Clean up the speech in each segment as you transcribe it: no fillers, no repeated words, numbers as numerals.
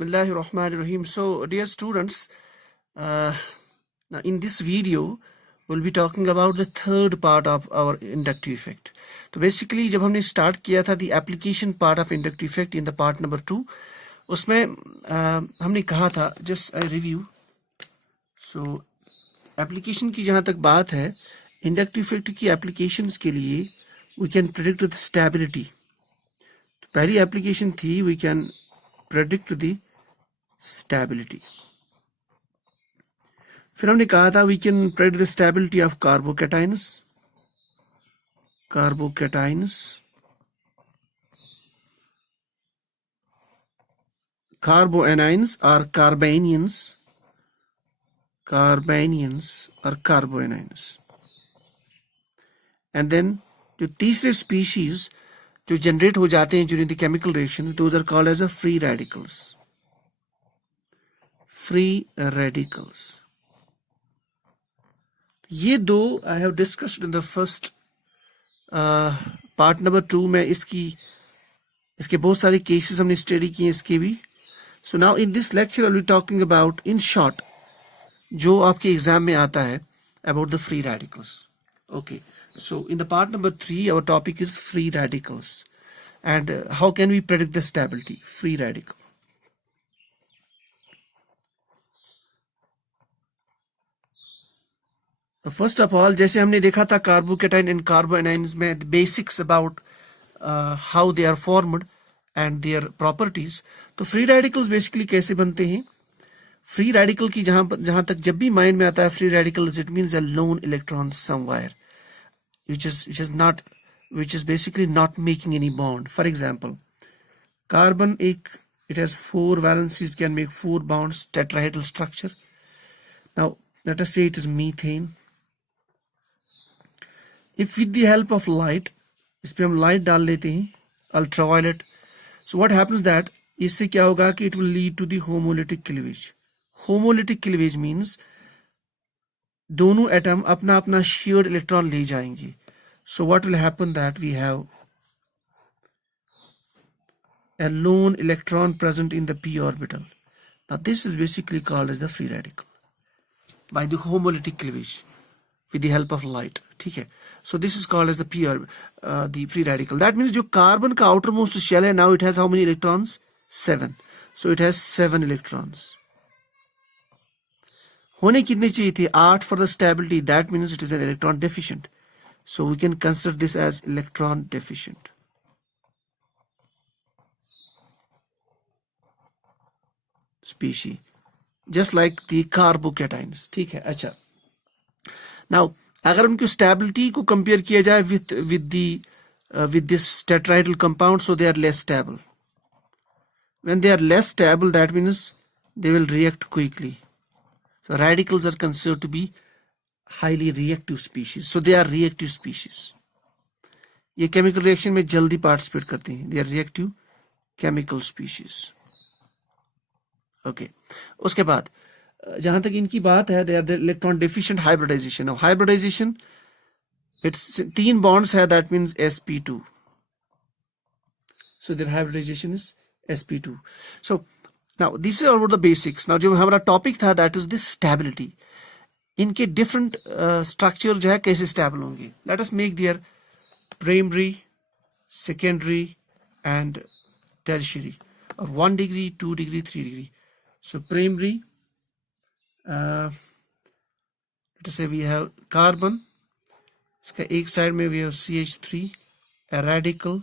Bismillahir Rahmanir Rahim. So, dear students, now in this video, we'll be talking about the third part of our inductive effect. तो basically जब हमने start किया था the application part of inductive effect in the part number 2, उसमें हमने कहा था just a review. So, application की जहाँ तक बात है, inductive effect की applications के लिए we can predict the stability. तो पहली application थी we can predict the stability. फिर हमने कहा था we can predict the stability of carbocations, carboanions or carbanions or carboanions. And then जो तीसरे species जो generate हो जाते हैं during the chemical reactions, those are called as a free radicals. ये दो I have discussed in the first part number 2 में इसके बहुत सारे cases हमने study किए इसके भी. So now in this lecture I'll be talking about in short जो आपके exam में आता है about the free radicals. Okay, so in the part number 3 our topic is free radicals and how can we predict the stability free radical. First of all, जैसे हमने देखा था carbocation and carboanions में the basics about how they are formed and their properties. तो free radicals basically कैसे बनते हैं? Free radical की जहाँ तक जब भी mind में आता है free radicals, it means a lone electron somewhere, which is basically not making any bond. For example, carbon it has 4 valencies, can make 4 bonds, tetrahedral structure. Now let us say it is methane. If with the help of light, इस पे हम light डाल लेते हैं, ultraviolet, so what happens that इससे क्या होगा कि it will lead to the homolytic cleavage. Homolytic cleavage means दोनों atom अपना अपना shared electron ले जाएंगे. So what will happen that we have a lone electron present in the p orbital. Now this is basically called as the free radical by the homolytic cleavage with the help of light. ठीक है. So this is called as the the free radical. That means जो carbon का outermost shell है, now it has how many electrons? 7. So it has 7 electrons. होने कितने चाहिए थे? 8 for the stability. That means it is an electron deficient. So we can consider this as electron deficient. Species. Just like the carbocations. ठीक है. अच्छा. Now अगर उनकी stability को compare किया जाए with this tetrahedral compound, so they are less stable. When they are less stable, that means they will react quickly. So radicals are considered to be highly reactive species. So they are reactive species. ये chemical reaction में जल्दी participate करते हैं. They are reactive chemical species. Okay. उसके बाद जहां तक इनकी बात है, they are the electron deficient hybridization. Now hybridization, it's 3 bonds है, that means sp2. So their hybridization is sp2. So now this is about the basics. Now जो हमारा topic था, that is this stability. इनके different structure जो है कैसे stable होंगे. Let us make their primary, secondary and tertiary, or 1 degree, 2 degree, 3 degree. So primary, let us say we have carbon, इसका एक side में we have CH3, a radical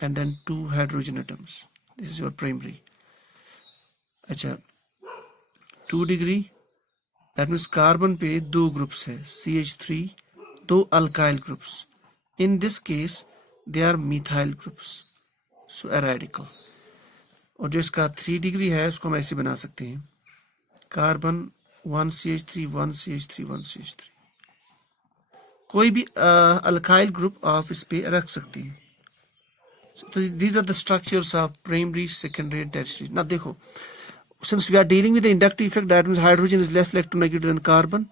and then 2 hydrogen atoms. This is your primary. अच्छा, 2 degree, that means carbon पे 2 groups है, CH3, 2 alkyl groups. In this case, they are methyl groups. So a radical. और जो इसका 3 degree है, उसको हम ऐसे बना सकते हैं. Carbon 1 CH3, 1 CH3, 1 CH3. कोई भी alkyl group आप इस पे रख सकते हैं. So these are the structures of primary, secondary and tertiary. Now देखो, since we are dealing with the inductive effect, that means hydrogen is less electronegative than carbon.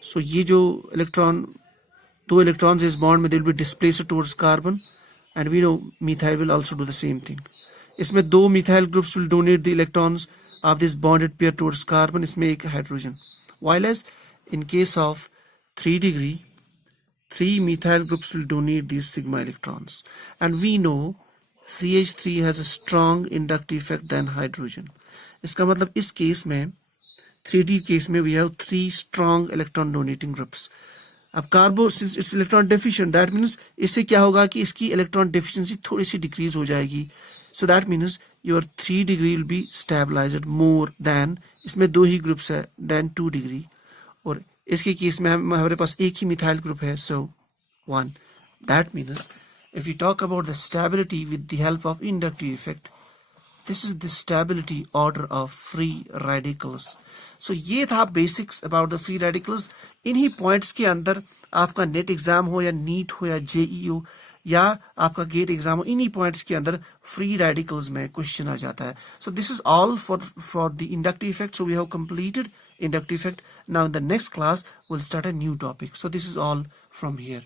So ये जो electron, 2 electrons is bond में, they will be displaced towards carbon, and we know methyl will also do the same thing. इसमें 2 methyl groups will donate the electrons of this bonded pair towards carbon, इसमें एक hydrogen. While as in case of 3 degree, 3 methyl groups will donate these sigma electrons, and we know CH3 has a strong inductive effect than hydrogen. इसका मतलब इस case में 3D case में we have 3 strong electron donating groups. अब कार्बो since it's electron deficient, that means इससे क्या होगा कि इसकी electron deficiency थोड़ी सी decrease हो जाएगी. So that means your 3 degree will be stabilized more than, इसमें 2 ही ग्रुप्स है, than 2 degree. और इसके केस में हमारे पास एक ही मिथाइल ग्रुप है, so 1. That means if we talk about the stability with the help of inductive effect, this is the stability order of free radicals. So ये था basics about the free radicals. इन्हीं points के अंदर आपका net exam हो या NEET हो या जेई हो या आपका गेट एग्जाम हो, इन्हीं पॉइंट्स के अंदर फ्री रेडिकल्स में क्वेश्चन आ जाता है. So this is all for the inductive effect. So we have completed inductive effect. Now in the next class we'll start a new topic. So this is all from here.